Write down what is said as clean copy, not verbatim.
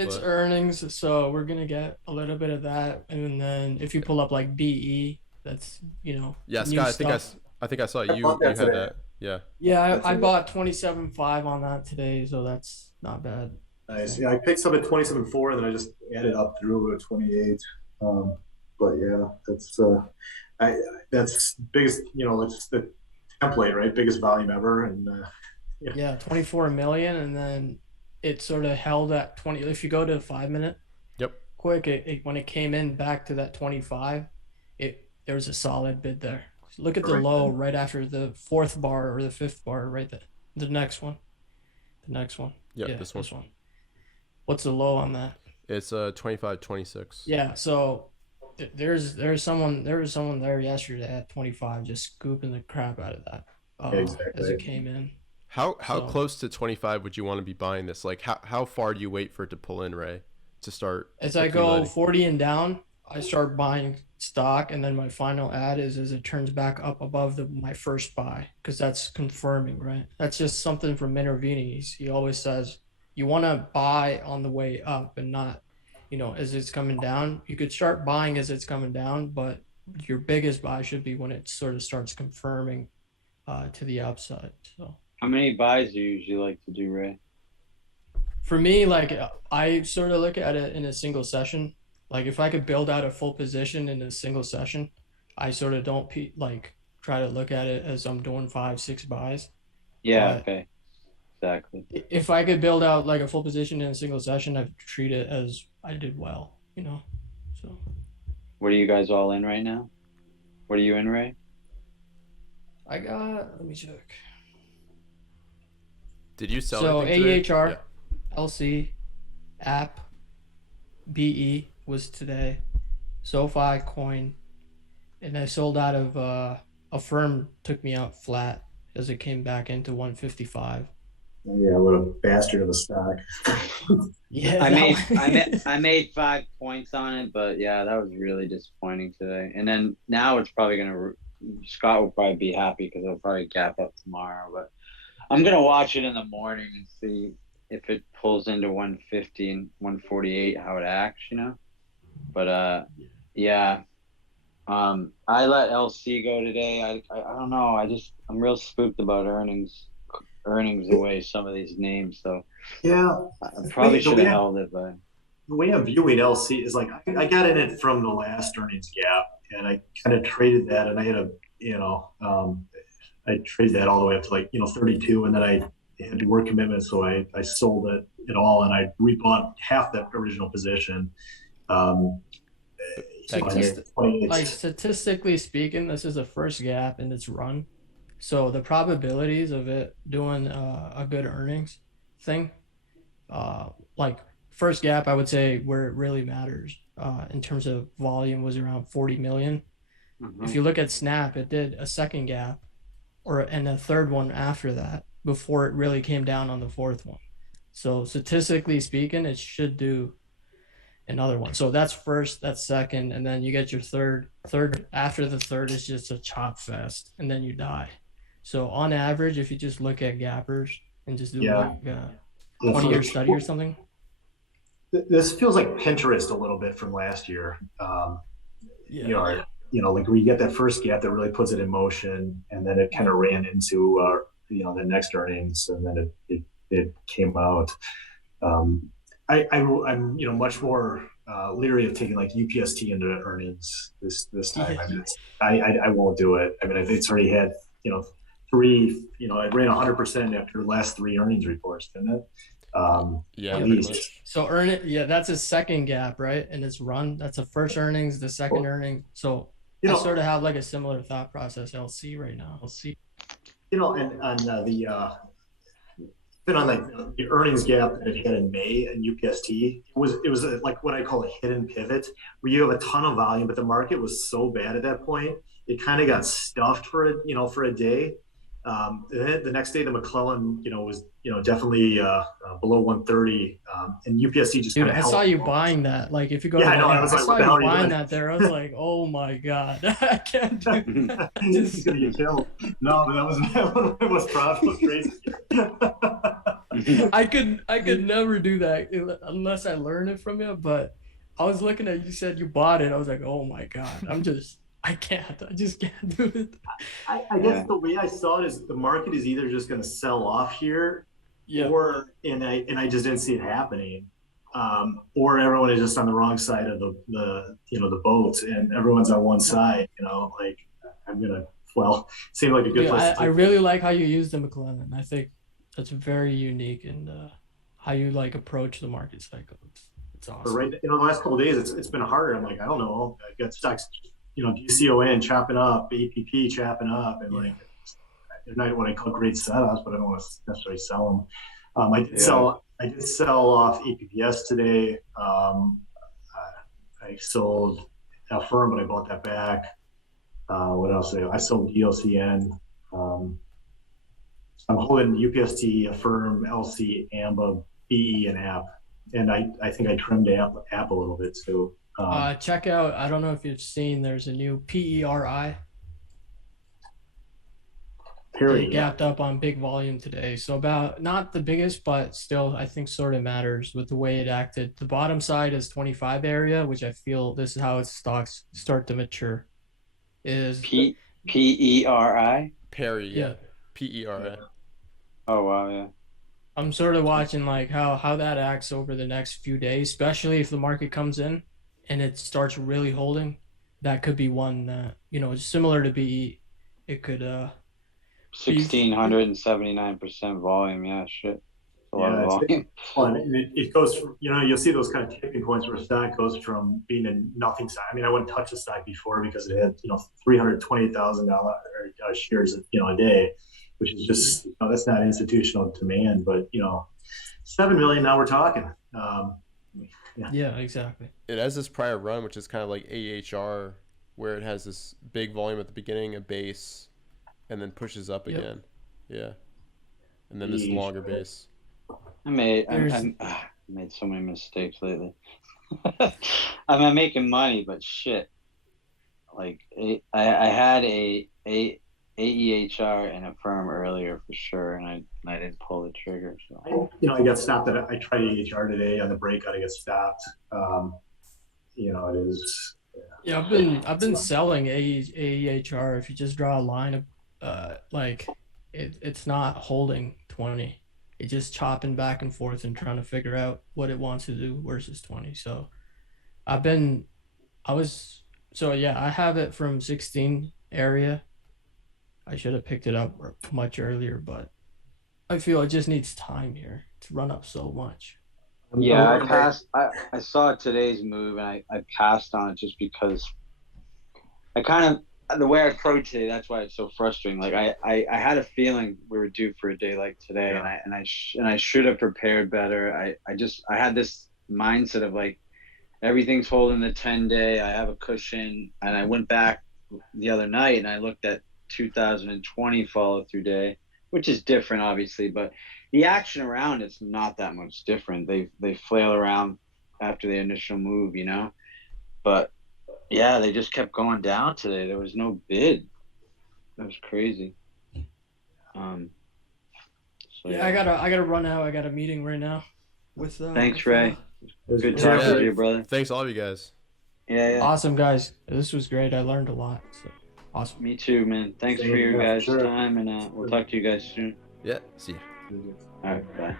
It's but earnings, so we're gonna get a little bit of that, and then if you pull up like BE, that's yeah, new Scott, stuff. I think I saw I you bought that had today. that. Yeah. Yeah, That's I it. bought 27.5 on that today, so that's not bad. Nice. So Yeah, I picked some at 27.4, and then I just added up through to 28. But yeah, I that's biggest. It's the template, right? Biggest volume ever, and yeah, yeah, 24 million, and then it sort of held at 20. If you go to 5 minute Yep. quick, when it came in back to that 25, there was a solid bid there. Look at the right low then. right after the fourth bar or the fifth bar, right there. The next one. The next one. Yeah, Yeah, this one. this one. What's the low on that? It's 25-26. Yeah, so there was someone there yesterday at 25 just scooping the crap out of that Yeah, as exactly. it came in. How So close to 25 would you want to be buying this? Like how far do you wait for it to pull in, Ray, to start as I go accumulating? 40 and down, I start buying stock, and then my final ad is as it turns back up above my first buy, because that's confirming, right? That's just something from Minervini. He always says you want to buy on the way up and not, as it's coming down. You could start buying as it's coming down, but your biggest buy should be when it sort of starts confirming to the upside. So How many buys do you usually like to do, Ray? for me, like I sort of look at it in a single session. Like if I could build out a full position in a single session, I sort of don't like try to look at it as I'm doing 5, 6 buys. Yeah, But okay, exactly. if I could build out like a full position in a single session, I'd treat it as I did well. So What are you guys all in right now? What are you in, Ray? let me check. Did you sell So anything today? Yeah. AHR, LC, app, BE was today. SoFi coin, and I sold out of a firm took me out flat as it came back into 155. Yeah, what a bastard of a stock. Yeah, I that made one. I made 5 points on it, but yeah, that was really disappointing today. And then now it's probably gonna Scott will probably be happy because it'll probably gap up tomorrow. But I'm gonna watch it in the morning and see if it pulls into 150 and 148 how it acts. But yeah. I let LC go today. I don't know. I'm real spooked about earnings away some of these names. So Yeah, I the probably way, the should have way held it, but the way I'm viewing LC is like I got in it from the last earnings gap, and I kind of traded that, and I had I traded that all the way up to 32, and then I had work commitments, so I sold it all, and I rebought half that original position. Um, That I made Statist- like 28. statistically speaking, this is the first gap in its run. So the probabilities of it doing a good earnings thing, like first gap, I would say where it really matters in terms of volume was around 40 million. If you look at Snap, it did a second gap and a third one after that before it really came down on the fourth one. So statistically speaking, it should do another one. So that's first, that's second, and then you get your third. Third after the third is just a chop fest, and then you die. So on average, if you just look at gappers and just do Yeah, like a yeah, 20-year study or something. this feels like Pinterest a little bit from last year. Yeah. You know, like where you get that first gap that really puts it in motion, and then it kind of ran into the next earnings, and then it came out. I'm much more leery of taking like UPST into earnings this time. Yeah. I mean, I won't do it. I mean, it's already had three. It ran 100% after the last three earnings reports, didn't it? Yeah, At pretty least. much. So earn it. Yeah, that's a second gap, right? And it's run. That's the first earnings, the second earnings. So You I know, sort of have like a similar thought process. LC right now. LC. and on been on like the earnings gap that it had in May and UPST. It was like what I call a hidden pivot, where you have a ton of volume, but the market was so bad at that point, it kind of got stuffed for a day. The next day, the McClellan was definitely below 130, and UPST just Dude, kind of I held. saw you buying that. Like, if you go Yeah, to I know. I yeah, was I like, saw what the you hell are you buying doing? that there. I was like, oh my god, I can't do that. He's gonna get killed. No, but that was one of my most profitable trades. I could never do that unless I learn it from you. But I was looking at you said you bought it. I was like, oh my god, I can't. I just can't do it. I guess the way I saw it is the market is either just going to sell off here, Yeah. or and I just didn't see it happening, or everyone is just on the wrong side of the the boat, and everyone's on one side. Like I'm gonna. Well, seemed like a good place. I really like how you use the McLennan. I think that's very unique in how you like approach the market cycle. It's awesome. But right, the last couple of days, it's been harder. I'm like, I don't know. I got stocks, DCON chopping up, APP chopping up, and like they're not what I call great setups, but I don't want to necessarily sell them. I did sell off APPS today. I sold Affirm, but I bought that back. What else? I sold DLCN. I'm holding UPST, Affirm, LC, AMBA, BE, and App. And I think I trimmed App a little bit too. Check out, I don't know if you've seen, there's a new PERI. It gapped up on big volume today. So about not the biggest, but still I think sort of matters with the way it acted. The bottom side is 25 area, which I feel this is how its stocks start to mature. Is PERI? Perry, yeah. PERI. Oh wow, yeah. I'm sort of watching like how that acts over the next few days, especially if the market comes in and it starts really holding. That could be one that, similar to BE. It could 1,679% volume. Yeah, shit. A lot of volume. It goes from, you'll see those kind of tipping points where a stock goes from being a nothing stock. I mean, I wouldn't touch a stock before because it had, $328,000 shares, a day, which is just, that's not institutional demand, but 7 million now we're talking. Yeah, exactly. It has this prior run, which is kind of like AHR, where it has this big volume at the beginning, a base, and then pushes up again. Yeah. And then this longer base. I made so many mistakes lately. I'm making money, but shit. Like I had a AEHR and Affirm earlier for sure, and I didn't pull the trigger. So I got stopped. I tried AHR today on the breakout. I got stopped. It is. Yeah, I've been selling AEHR. If you just draw a line of it's not holding 20. It's just chopping back and forth and trying to figure out what it wants to do versus 20. So I have it from 16 area. I should have picked it up much earlier, but I feel it just needs time here to run up so much. Yeah, I saw today's move and I passed on it just because the way I approached it, that's why it's so frustrating. Like I had a feeling we were due for a day like today, and I should have prepared better. I had this mindset of like everything's holding the 10-day. I have a cushion, and I went back the other night and I looked at 2020 follow through day, which is different obviously, but the action around it's not that much different. They flail around after the initial move, but yeah, they just kept going down today. There was no bid. That was crazy. I gotta run out. I got a meeting right now. With thanks, Ray. Good talking to you, brother. Thanks all of you guys. Yeah. Awesome, guys. This was great. I learned a lot. So awesome. Me too, man. Thanks for your guys' time, and we'll talk to you guys soon. Yeah. See ya. All right. Bye.